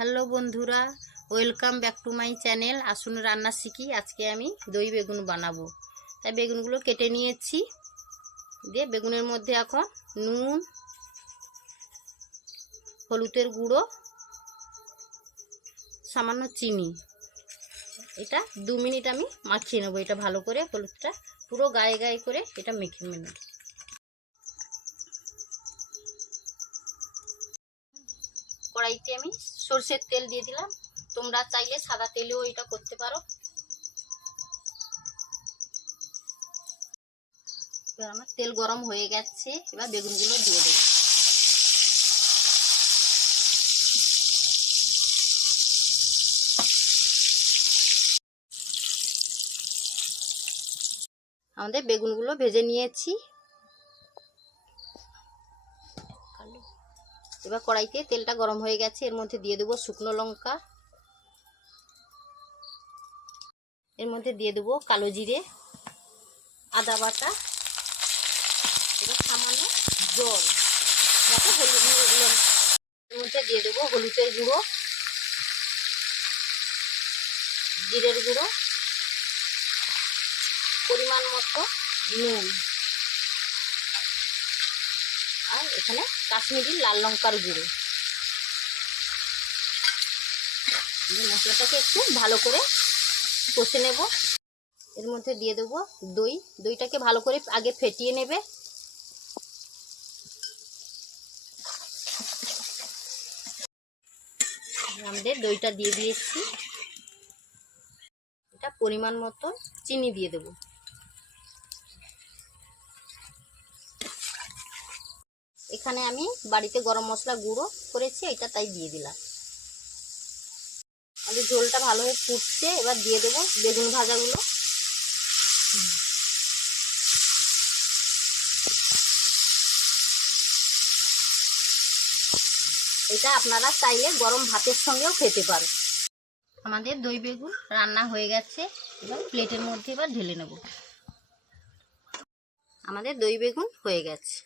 Hello বন্ধুরা, welcome back to my channel. আসুন রান্না শিখি। আজকে আমি দই বেগুন বানাবো। তাই বেগুনগুলো কেটে নিয়েছি। দিয়ে বেগুনের মধ্যে এখন নুন, হলুদের গুঁড়ো, সামান্য চিনি, এটা 2 মিনিট আমি মাখিয়ে নেবো। এটা ভালো করে হলুদটা পুরো গায়ে গায়ে করে এটা মেখে নেব। কড়াইতে আমি সরষের তেল দিয়ে দিলাম। তোমরা চাইলে সাদা তেলেও এটা করতে পারো। এবার আমার তেল গরম হয়ে গেছে, এবার বেগুনগুলো দিয়ে দেবো। আমাদের বেগুনগুলো ভেজে নিয়েছি। এবার কড়াইতে তেলটা গরম হয়ে গেছে, এর মধ্যে দিয়ে দেবো শুকনো লঙ্কা, এর মধ্যে দিয়ে দেবো কালো জিরে, আদা বাটা, এবার সামান্য জল, যাতে এর মধ্যে দিয়ে দেবো হলুদের গুঁড়ো, জিরের গুঁড়ো, পরিমাণ মতো নুন, আর এখানে কাশ্মীরি লাল লঙ্কার গুঁড়ো। মশলাটাকে একটু ভালো করে কষে নেব। এর মধ্যে দিয়ে দেবো দই। দইটাকে ভালো করে আগে ফেটিয়ে নেবে। আমাদের দইটা দিয়ে দিয়েছি। এটা পরিমাণ মতো চিনি দিয়ে দেব। এখানে আমি বাড়িতে গরম মশলা গুঁড়ো করেছি, এটা তাই দিয়ে দিলাম। আমাদের ঝোলটা ভালোভাবে ফুটছে, এবার দিয়ে দেবো বেগুন ভাজাগুলো। এটা আপনারা চাইলে গরম ভাতের সঙ্গেও খেতে পারেন। আমাদের দই বেগুন রান্না হয়ে গেছে, এবার প্লেটের মধ্যে এবার ঢেলে নেব। আমাদের দই বেগুন হয়ে গেছে।